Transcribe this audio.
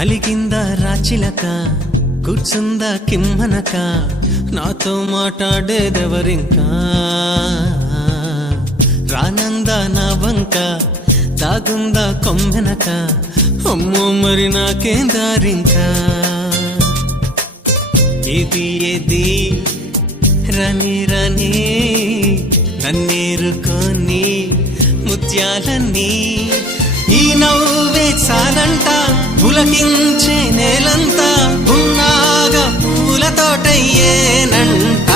అలిగిందా రాచిలక కూర్చుందా కిమ్మనక నాతో మాట్లాడేదెవరింకా రానందా నా వంక దాగుందా కొమ్మెనక అమ్మో మరి నాకేం దారింకా ఏది ఏది రని రని నన్నేరుకొని ముత్యాలన్నీ ఈ నవ్వే చాలంట పులకించే నేలంతా ఉన్నాగా పూల తోటయ్యేనంట